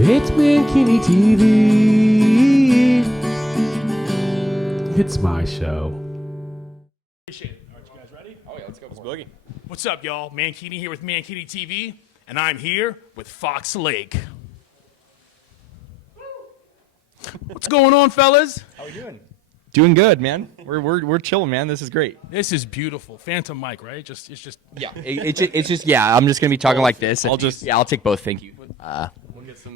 It's Mankini TV. It's my show. Appreciate it. All right, you guys ready? Oh yeah, let's go. Let's boogie. What's up, y'all? Mankini here with Mankini TV, and I'm here with Fox Lake. What's going on, fellas? How we doing? Doing good, man. We're chilling, man. This is great. This is beautiful. Phantom mic, right? It's just. Yeah, it's just yeah. I'm just gonna be talking like this. I'll take both. Thank you.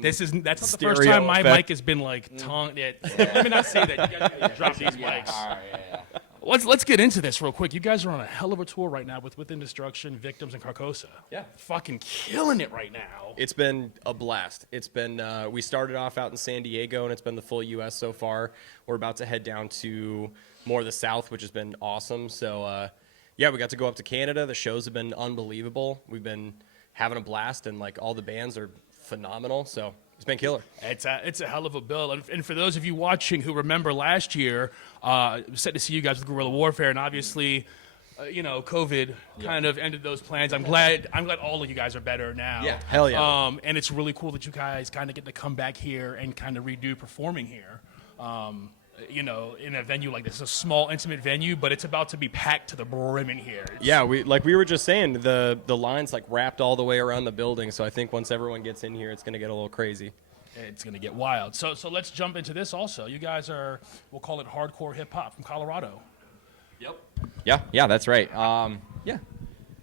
That's not the first time my mic has been like tongue. Yeah, let me not say that. You guys need to drop these mics. All right, yeah. Let's get into this real quick. You guys are on a hell of a tour right now with Within Destruction, Victims, and Carcosa. Yeah. Fucking killing it right now. It's been a blast. It's been, we started off out in San Diego, and it's been the full U.S. so far. We're about to head down to more of the South, which has been awesome. So, yeah, we got to go up to Canada. The shows have been unbelievable. We've been having a blast, and, like, all the bands are phenomenal. So it's been killer. It's a hell of a bill. And for those of you watching who remember last year, set to see you guys with Guerrilla Warfare, and obviously, COVID kind of ended those plans. I'm glad all of you guys are better now. Yeah, hell yeah. And it's really cool that you guys kind of get to come back here and kind of redo performing here. In a venue like this. It's a small, intimate venue, but it's about to be packed to the brim in here. Yeah, we were just saying, the line's like wrapped all the way around the building, so I think once everyone gets in here, it's going to get a little crazy. It's going to get wild. So let's jump into this also. You guys are, we'll call it hardcore hip-hop from Colorado. Yep. Yeah, that's right.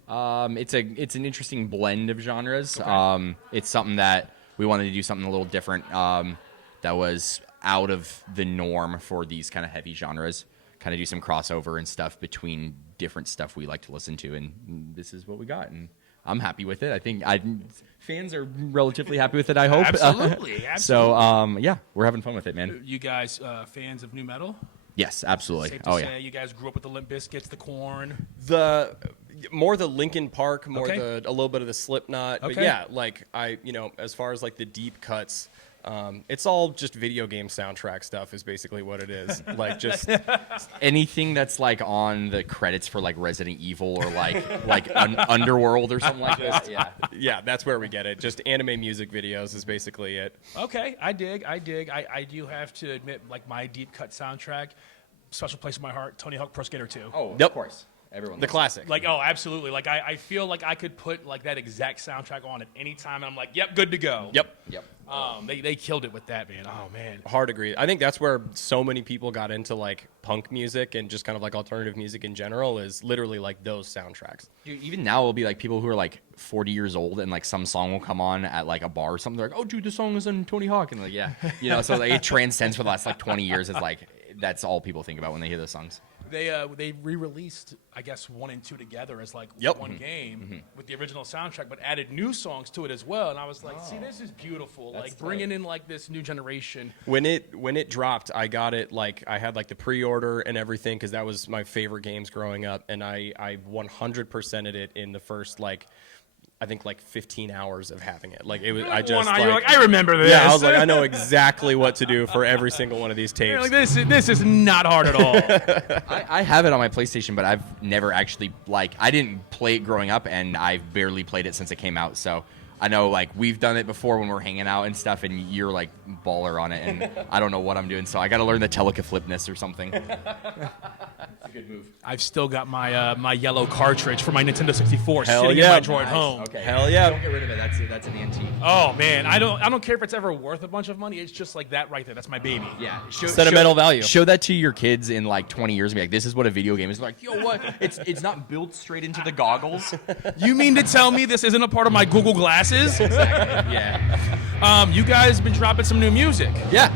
It's an interesting blend of genres. Okay. It's something that we wanted to do something a little different. That was out of the norm for these kind of heavy genres. Kind of do some crossover and stuff between different stuff we like to listen to, and this is what we got. And I'm happy with it. I think fans are relatively happy with it, I hope. Absolutely. So, yeah, we're having fun with it, man. You guys fans of new metal? Yes, absolutely. Safe to say you guys grew up with the Limp Bizkits, the Korn. The Linkin Park, a little bit of the Slipknot. Okay. But yeah, like as far as like the deep cuts, it's all just video game soundtrack stuff is basically what it is. Like just anything that's like on the credits for like Resident Evil or like Underworld or something like this. yeah, that's where we get it. Just anime music videos is basically it. Okay, I dig. I do have to admit, like my deep cut soundtrack, special place in my heart, Tony Hawk Pro Skater 2. Oh, Yep. Of course. Everyone The classic. Like, oh, absolutely. Like, I feel like I could put like that exact soundtrack on at any time, and I'm like, yep, good to go. Yep. They killed it with that, man. Oh man. Hard agree. I think that's where so many people got into like punk music and just kind of like alternative music in general is literally like those soundtracks. Dude, even now it'll be like people who are like 40 years old and like some song will come on at like a bar or something. They're like, oh, dude, this song is on Tony Hawk. And like, yeah, so like, it transcends for the last like 20 years. It's like, that's all people think about when they hear those songs. They re-released, I guess, 1 and 2 together as like one game with the original soundtrack, but added new songs to it as well. And I was like, see, this is beautiful. Like bringing in like this new generation. When it dropped, I got it like I had like the pre-order and everything because that was my favorite games growing up, and I 100%ed it in the first like. I think like 15 hours of having it. Like it was, I just you're like, I remember this. Yeah, I was like, I know exactly what to do for every single one of these tapes. You're like, this is not hard at all. I have it on my PlayStation, but I've never actually I didn't play it growing up, and I've barely played it since it came out. So I know like we've done it before when we're hanging out and stuff, and you're like baller on it, and I don't know what I'm doing. So I got to learn the telecaflipness or something. It's a good move. I've still got my my yellow cartridge for my Nintendo 64 Hell sitting yeah. in my drawer at home. Okay. Hell yeah. Don't get rid of it. That's an antique. Oh man, I don't care if it's ever worth a bunch of money. It's just like that right there. That's my baby. Yeah. Sentimental value. Show that to your kids in like 20 years and be like, this is what a video game is. Like, yo, what? It's not built straight into the goggles. You mean to tell me this isn't a part of my Google Glasses? Exactly. Yeah. You guys been dropping some new music. Yeah.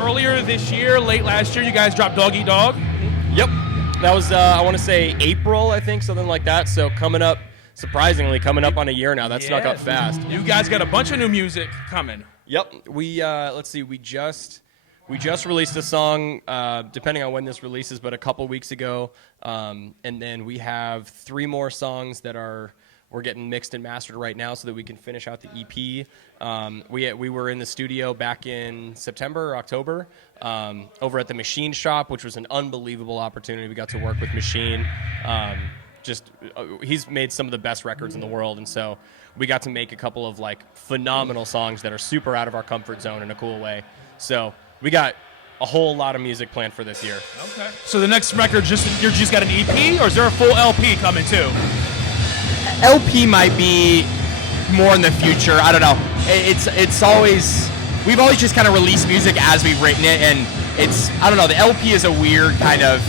Earlier this year, late last year, you guys dropped Dog Eat Dog. Yep. That was, I want to say April, I think, something like that. So surprisingly, coming up on a year now. That snuck up fast. You guys got a bunch of new music coming. Yep. We, let's see, we just released a song, depending on when this releases, but a couple weeks ago. And then we have 3 more songs that we're getting mixed and mastered right now so that we can finish out the EP. We were in the studio back in September or October over at the Machine Shop, which was an unbelievable opportunity. We got to work with Machine. He's made some of the best records in the world, and so we got to make a couple of like phenomenal songs that are super out of our comfort zone in a cool way. So we got a whole lot of music planned for this year. Okay. So the next record, you just got an EP, or is there a full LP coming too? LP might be more in the future. I don't know. It's always, we've always just kind of released music as we've written it, and I don't know, the LP is a weird kind of,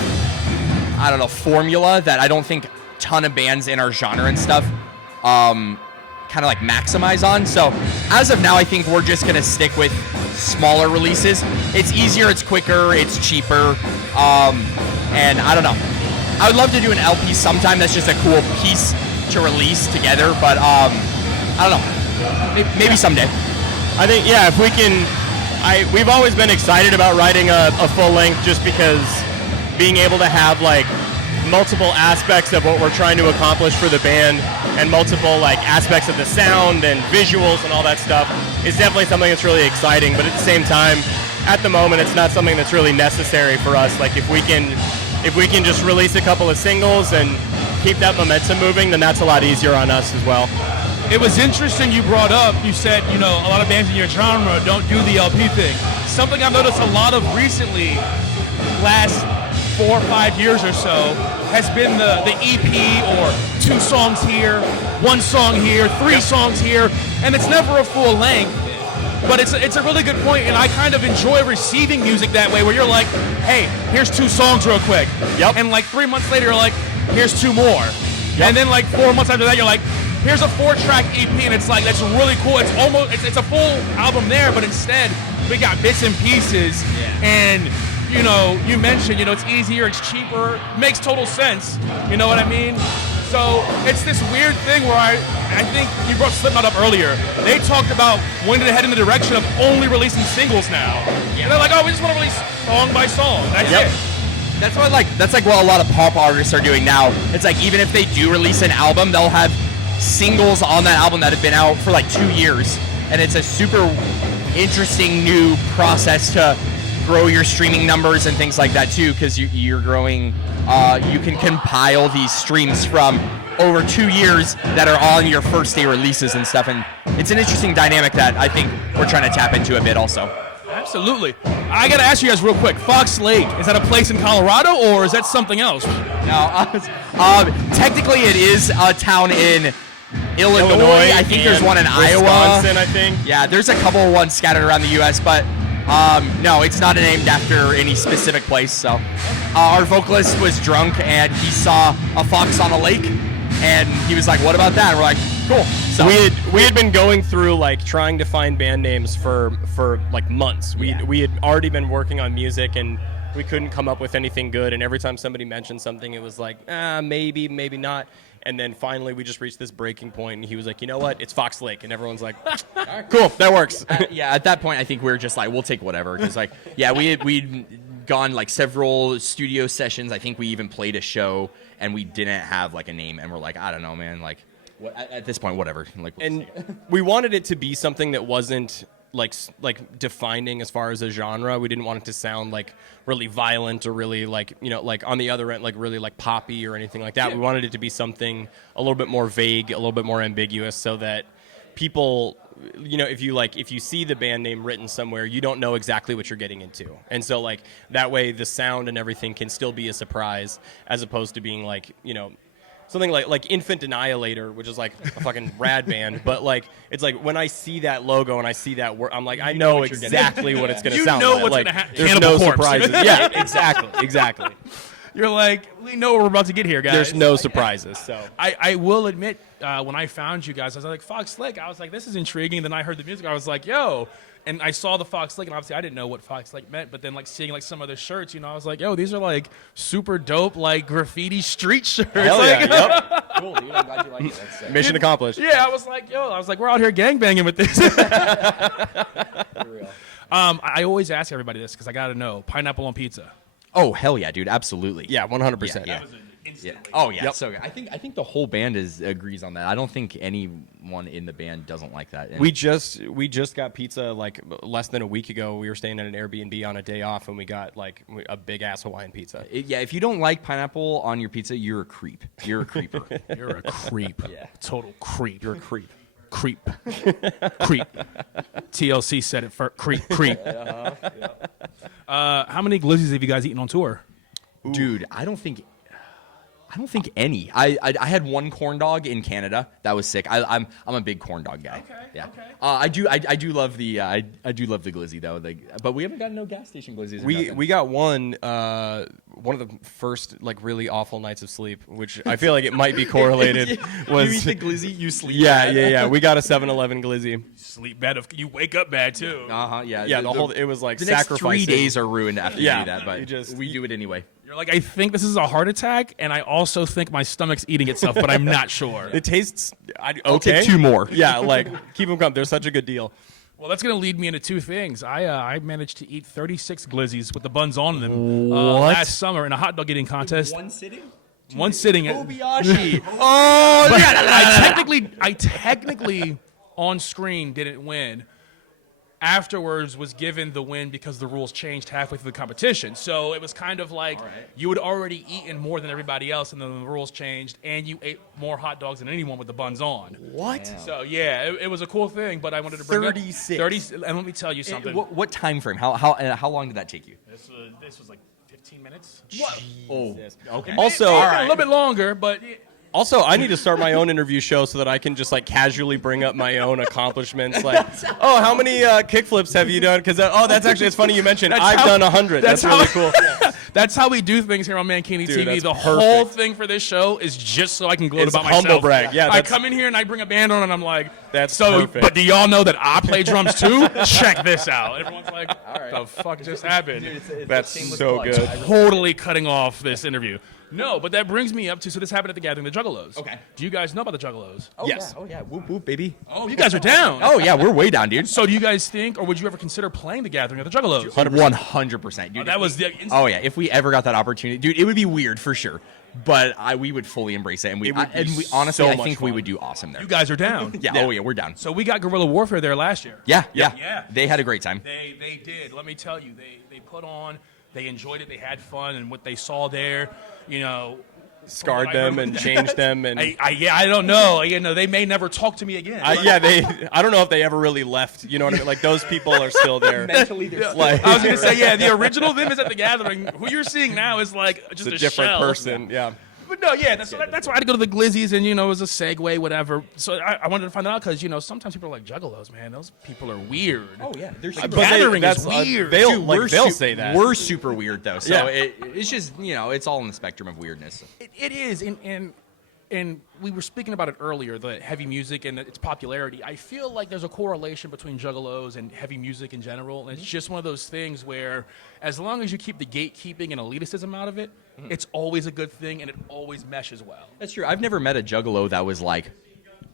I don't know, formula that I don't think a ton of bands in our genre and stuff kind of like maximize on. So as of now, I think we're just gonna stick with smaller releases. It's easier, it's quicker, it's cheaper, and I don't know. I would love to do an LP sometime. That's just a cool piece to release together, but I don't know. Maybe someday. I think, yeah, if we can, we've always been excited about writing a full length, just because being able to have like multiple aspects of what we're trying to accomplish for the band, and multiple like aspects of the sound and visuals and all that stuff is definitely something that's really exciting. But at the same time, at the moment, it's not something that's really necessary for us. Like if we can just release a couple of singles and keep that momentum moving, then that's a lot easier on us as well. It was interesting you brought up, you said, a lot of bands in your genre don't do the LP thing. Something I've noticed a lot of recently, last 4 or 5 years or so, has been the EP, or 2 songs here, 1 song here, 3 songs here, and it's never a full length. But it's a really good point, and I kind of enjoy receiving music that way, where you're like, hey, here's 2 songs real quick. Yep. And like 3 months later, you're like, here's 2 more. Yep. And then like 4 months after that, you're like, here's a 4-track EP, and it's like, that's really cool. It's almost, it's a full album there, but instead we got bits and pieces. Yeah. And you mentioned, it's easier, it's cheaper, makes total sense. You know what I mean? So it's this weird thing where I think you brought Slipknot up earlier. They talked about wanting to head in the direction of only releasing singles now. Yeah. And they're like, oh, we just want to release song by song. That's it. That's like what a lot of pop artists are doing now. It's like, even if they do release an album, they'll have singles on that album that have been out for like 2 years. And it's a super interesting new process to grow your streaming numbers and things like that too, because you're growing, you can compile these streams from over 2 years that are on your first day releases and stuff, and it's an interesting dynamic that I think we're trying to tap into a bit also. Absolutely. I gotta ask you guys real quick, Fox Lake, is that a place in Colorado, or is that something else? No, technically it is a town in Illinois. I think there's one in Wisconsin, Iowa. I think. Yeah, there's a couple ones scattered around the U.S., but no, it's not named after any specific place. So our vocalist was drunk and he saw a fox on a lake, and he was like, what about that? And we're like, cool. So we had been going through like trying to find band names for like months. We had already been working on music, and we couldn't come up with anything good. And every time somebody mentioned something, it was like, maybe not. And then finally we just reached this breaking point, and he was like, you know what? It's Fox Lake. And everyone's like, cool, that works. Yeah, at that point, I think we were just like, we'll take whatever. Because like, yeah, we'd gone like several studio sessions. I think we even played a show, and we didn't have like a name. And we're like, I don't know, man. Like, at this point, whatever. Like, and we wanted it to be something that wasn't like defining as far as a genre. We didn't want it to sound like really violent or really like, like on the other end, like really like poppy or anything like that. Yeah. We wanted it to be something a little bit more vague, a little bit more ambiguous, so that people, if you see the band name written somewhere, you don't know exactly what you're getting into. And so like that way the sound and everything can still be a surprise, as opposed to being like, something like Infant Annihilator, which is like a fucking rad band, but like it's like when I see that logo and I see that word, I'm like, I know exactly what it's going to sound like. You know what's going to happen. There's no surprises. Yeah, exactly. You're like, we know what we're about to get here, guys. There's no surprises. So I will admit, when I found you guys, I was like, Fox Lake. I was like, this is intriguing. Then I heard the music. I was like, yo. And I saw the Fox Lake, and obviously I didn't know what Fox Lake meant, but then like seeing like some other shirts, I was like, yo, these are like super dope, like graffiti street shirts. Hell like, yeah, yep. Cool, dude. I'm glad you like it. That's Mission accomplished. Yeah, I was like, we're out here gangbanging with this. For real. I always ask everybody this because I got to know, pineapple on pizza. Oh, hell yeah, dude. Absolutely. Yeah, 100%. Yeah. Instantly. Yeah. Oh yeah, Yep. so good. I think the whole band agrees on that. I don't think anyone in the band doesn't like that. And We just got pizza like less than a week ago. We were staying at an Airbnb on a day off, and we got like a big ass Hawaiian pizza. yeah, if you don't like pineapple on your pizza, you're a creep. You're a creeper. You're a creep. Yeah. Total creep. You're a creep. creep. Creep. TLC said it first. Creep. How many glizzies have you guys eaten on tour? Dude, I don't think any. I had one corn dog in Canada. That was sick. I'm a big corn dog guy. Okay, Yeah. okay. I do love the glizzy though. But we haven't got no gas station glizzies. or nothing. We got one of the first like really awful nights of sleep, which I feel like it might be correlated. Was you eat the glizzy, you sleep. yeah. We got a 7-Eleven glizzy. Sleep bad. You wake up bad too. Yeah. Yeah, the whole it was like the next sacrificing. 3 days are ruined after Yeah, you do that, but we do it anyway. You're like, I think this is a heart attack, and I also think my stomach's eating itself, but I'm not sure. It tastes okay. I'll take 2 more. Yeah, like keep them coming. They're such a good deal. Well, that's going to lead me into 2 things. I managed to eat 36 glizzies with the buns on them last summer in a hot dog eating contest. One sitting? One sitting. Kobayashi. But I technically on screen didn't win. Afterwards was given the win because the rules changed halfway through the competition. So it was kind of like you had already eaten more than everybody else, and then the rules changed, and you ate more hot dogs than anyone with the buns on. What? Damn. So yeah, it was a cool thing, but I wanted to bring 36. up 30. And let me tell you something. What time frame? How long did that take you? This was like 15 minutes. Oh, okay. Also, A little bit longer, but Also, I need to start my own interview show so that I can just like casually bring up my own accomplishments. Like, oh, how many kickflips have you done? Because that's actually it's funny you mentioned. I've done 100. That's really cool. That's how we do things here on Mankini Dude, TV. that's The perfect. whole thing for this show is just so I can gloat It's about humble myself. brag. Yeah, I that's- come in here and I bring a band on and I'm like, That's so. perfect. But do y'all know that I play drums too? Check this out. Everyone's like, what the fuck just happened? That's so good. Totally cutting off this interview. No, but that brings me up to, so this happened at the gathering, the Juggalos. Okay. Do you guys know about the Juggalos? Yes. Oh yeah. Whoop whoop, baby. Oh, you guys are down. Oh yeah, we're way down, dude. So do you guys think, or would you ever consider playing the gathering of the Juggalos? 100%, dude. That was the. Oh yeah, if we ever got that opportunity, dude, it would be weird for sure. But we would fully embrace it, and we honestly, so I much think we fun. would do awesome there. You guys are down. Yeah. Oh yeah, we're down. So we got guerrilla warfare there last year. Yeah. Yeah. They had a great time. They did. Let me tell you, they put on, they enjoyed it, they had fun, and what they saw there, you know, Scarred them and changed them, and I don't know. You know, they may never talk to me again. I don't know if they ever really left. You know what I mean? Like those people are still there. Mentally, they're Like, I was gonna say, yeah, the original them is at the gathering. Who you're seeing now is like just it's a different shell. person. Yeah. But no, yeah, that's why I had to go to the Glizzies, and you know, it was a segue, whatever. So I wanted to find out because you know sometimes people are like Juggalos, man. Those people are weird. Oh yeah, they're Like, super gathering that's is weird. They'll Dude, they'll say that. We're super weird though, so Yeah. it's just it's all in the spectrum of weirdness. It is, and we were speaking about it earlier, the heavy music and its popularity. I feel like there's a correlation between Juggalos and heavy music in general, and it's just one of those things where as long as you keep the gatekeeping and elitism out of it, it's always a good thing, and it always meshes well. That's true. I've never met a Juggalo that was like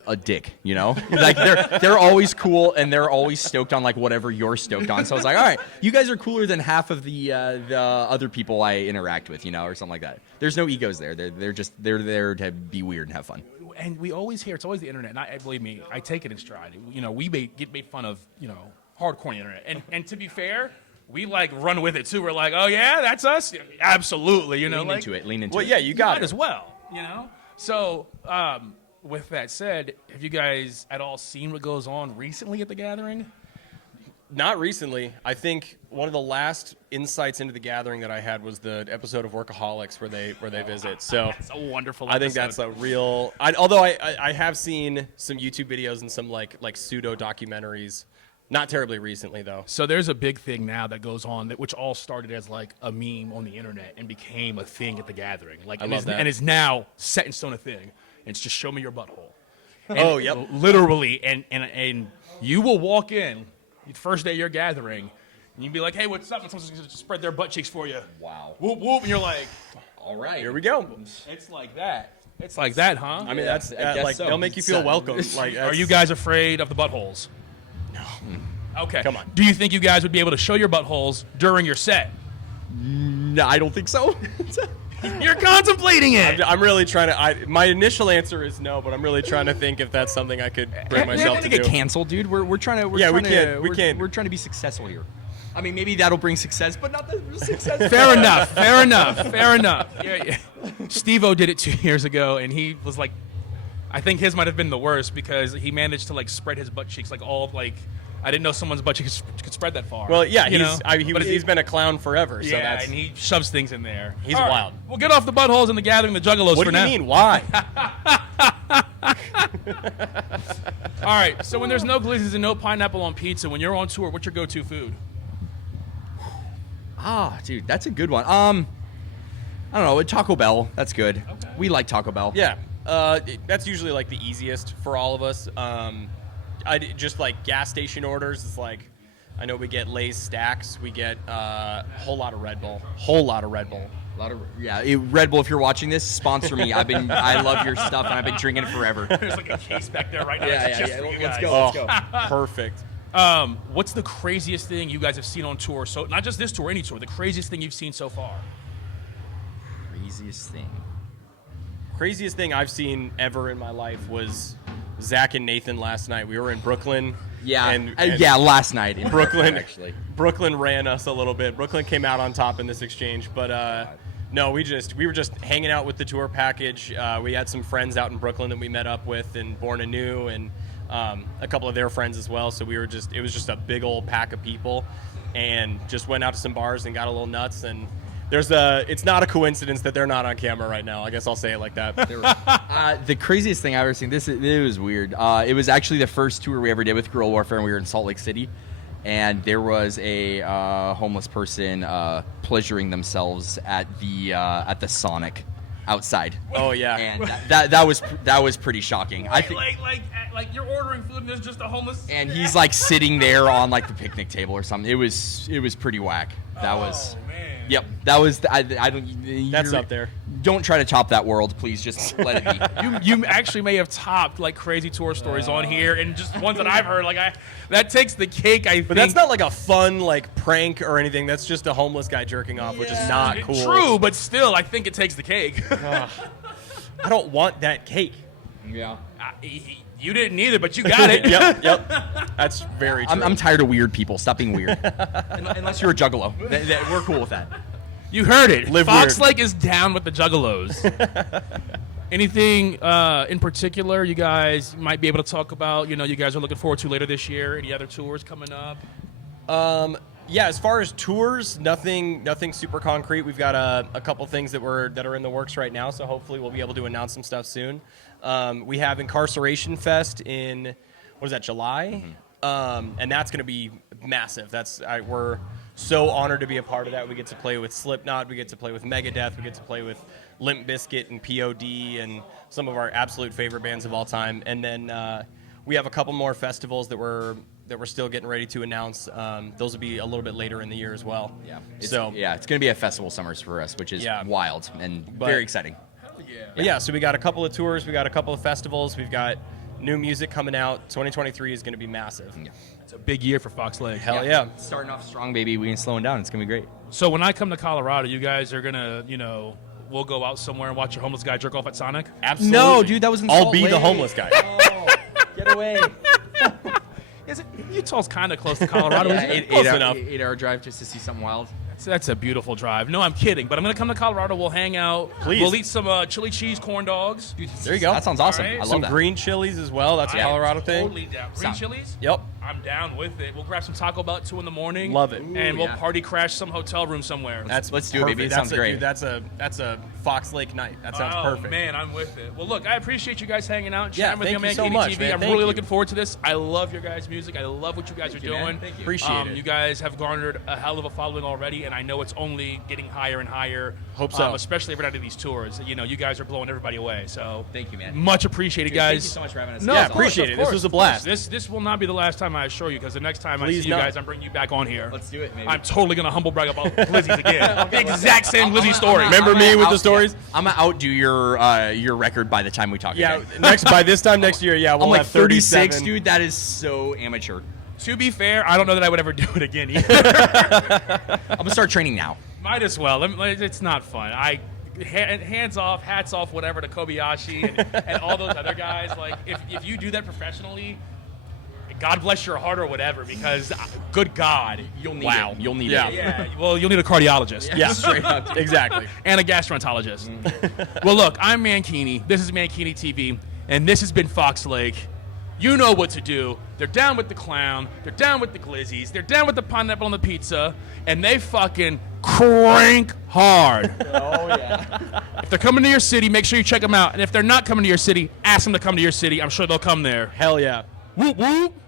a dick, you know? Like they're always cool and they're always stoked on like whatever you're stoked on. So I was like, all right, you guys are cooler than half of the other people I interact with, you know, or something like that. There's no egos there. They're there to be weird and have fun. And we always hear, it's always the internet, and I believe me, I take it in stride. You know, we get made fun of, you know, hardcore on the internet. And to be fair, we like run with it too. We're like, oh yeah, that's us? Absolutely, you know. Lean like, into it. Lean into Well, it. yeah, you got might it. as well, you know? So, with that said, have you guys at all seen what goes on recently at the gathering? Not recently. I think one of the last insights into the gathering that I had was the episode of Workaholics where they visit. So It's a wonderful I think episode. that's a real. Although I have seen some YouTube videos and some like pseudo documentaries. Not terribly recently though. So there's a big thing now that goes on, which all started as like a meme on the internet and became a thing at the gathering. Like, I and love is, that. and is now set in stone a thing. It's just show me your butthole. And Oh, yep. Literally, and you will walk in the first day of your gathering, and you'd be like, "Hey, what's up?" And someone's gonna spread their butt cheeks for you. Wow. Whoop whoop, and you're like, All right. Here we go. "It's like that. It's like that, huh?" I mean, Yeah, that's I guess like so. they'll make you feel So- welcome. Like, Are you guys afraid of the buttholes? No. Okay. Come on. Do you think you guys would be able to show your buttholes during your set? No, I don't think so. You're contemplating it. I'm really trying to. My initial answer is no, but I'm really trying to think if that's something I could bring We're myself gonna to get do. canceled, dude. We're trying to. Yeah, we we're can't. We're trying to be successful here. I mean, maybe that'll bring success, but not the success. Fair enough. Fair enough. Fair enough. Yeah. Steve-O did it 2 years ago, and he was like, I think his might have been the worst because he managed to like spread his butt cheeks like all like. I didn't know someone's butt cheeks could spread that far. Well, yeah, But he's been a clown forever. So yeah, that's, and he shoves things in there. He's All right, wild. We'll get off the buttholes and the gathering, the juggalos what for do now. you mean? Why? All right, so when there's no glizzies and no pineapple on pizza, when you're on tour, what's your go-to food? Dude, that's a good one. I don't know, Taco Bell. That's good. Okay. We like Taco Bell. Yeah, that's usually like the easiest for all of us. Just like gas station orders is like, I know we get Lay's stacks. We get a whole lot of Red Bull. Red Bull. If you're watching this, sponsor me. I love your stuff, and I've been drinking it forever. There's like a case back there right now. It's just for you Let's guys. go. Let's go. Perfect. What's the craziest thing you guys have seen on tour? So not just this tour, any tour. The craziest thing you've seen so far. Craziest thing I've seen ever in my life was Zach and Nathan last night. We were in Brooklyn. Yeah, and last night in Brooklyn actually. Brooklyn ran us a little bit. Brooklyn came out on top in this exchange, but no, we were just hanging out with the tour package. We had some friends out in Brooklyn that we met up with, and Born Anew, and a couple of their friends as well. So it was just a big old pack of people, and just went out to some bars and got a little nuts. And it's not a coincidence that they're not on camera right now. I guess I'll say it like that. The craziest thing I've ever seen, it was weird. It was actually the first tour we ever did with Guerrilla Warfare, and we were in Salt Lake City. And there was a homeless person pleasuring themselves at the Sonic outside. Oh yeah, And that was pretty shocking. I think. Like you're ordering food and there's just a homeless. And he's like sitting there on like the picnic table or something. It was pretty whack. That was. Man. Yep, that was. I don't. that's up there. Don't try to top that world, please. Just let it be. You actually may have topped like crazy tour stories on here, and just ones that I've heard. That takes the cake. But that's not like a fun like prank or anything. That's just a homeless guy jerking off, which is not cool. True, but still, I think it takes the cake. I don't want that cake. Yeah. You didn't either, but you got it. Yep. That's very true. I'm tired of weird people. Stop being weird. Unless you're a juggalo. We're cool with that. You heard it. Live Fox weird. Lake is down with the juggalos. Anything in particular you guys might be able to talk about? You guys are looking forward to later this year. Any other tours coming up? Yeah, as far as tours, nothing super concrete. We've got a couple things that are in the works right now, so hopefully we'll be able to announce some stuff soon. We have Incarceration Fest in July, and that's going to be massive. We're so honored to be a part of that. We get to play with Slipknot, we get to play with Megadeth, we get to play with Limp Bizkit and POD, and some of our absolute favorite bands of all time. And then we have a couple more festivals that we're still getting ready to announce. Those will be a little bit later in the year as well. Yeah. It's going to be a festival summers for us, which is wild and very exciting. But yeah, so we got a couple of tours, we got a couple of festivals, we've got new music coming out. 2023 is going to be massive. Yeah. It's a big year for Fox Lake. Hell yeah. Starting off strong, baby. We ain't slowing down. It's going to be great. So when I come to Colorado, you guys are going to, we'll go out somewhere and watch a homeless guy jerk off at Sonic? Absolutely. No, dude, that was in I'll Salt be the Lake. homeless guy. Oh, get away. Utah's kind of close to Colorado, Yeah, isn't it? Close enough. 8-hour drive just to see something wild. That's a beautiful drive. No, I'm kidding. But I'm going to come to Colorado. We'll hang out. Please. We'll eat some chili cheese corn dogs. Dude, There you go. That sounds awesome. All right. I love Some that. green chilies as well. That's a Colorado thing. Totally down. Green Sound- chilies? Yep. I'm down with it. We'll grab some Taco Bell at 2 in the morning. Love it. And we'll yeah. party crash some hotel room somewhere. Let's do it, baby. It That's sounds great. Dude, that's a Fox Lake night. That sounds perfect. Man, I'm with it. Well, look, I appreciate you guys hanging out and Yeah, chatting with me on thank you so Mankini much, TV. man. I'm Thank really you. looking forward to this. I love your guys' music. I love what you guys are you, man. doing. Thank you. Appreciate it. You guys have garnered a hell of a following already, and I know it's only getting higher and higher. Hope so. Especially every night of these tours. You guys are blowing everybody away. So Thank you, man. much appreciated, Dude, guys. Thank you so much for having us. No, Yeah, of course, appreciate of it. This course, was a of course. blast. This will not be the last time, I assure you, because the next time I Please see you not. guys, I'm bringing you back on here. Let's do it, maybe. I'm totally going to humble brag about Glizzy's again. The exact same Glizzy story. Remember me with the stories? I'm gonna outdo your record by the time we talk Yeah, again. by this time next year, yeah, we'll I'm like have 36, 37. dude. That is so amateur. To be fair, I don't know that I would ever do it again either. I'm gonna start training now. Might as well. It's not fun. Hands off, hats off, whatever to Kobayashi and all those other guys. Like, if you do that professionally, God bless your heart or whatever, because good God, You'll need wow. it. You'll need Yeah. it. Yeah, well, you'll need a cardiologist. Yeah, Straight up. exactly. And a gastroenterologist. Well, look, I'm Mankini. This is Mankini TV. and this has been Fox Lake. You know what to do. They're down with the clown. They're down with the glizzies. They're down with the pineapple on the pizza, and they fucking crank hard. Oh, yeah. If they're coming to your city, make sure you check them out. And if they're not coming to your city, ask them to come to your city. I'm sure they'll come there. Hell yeah. Whoop, whoop.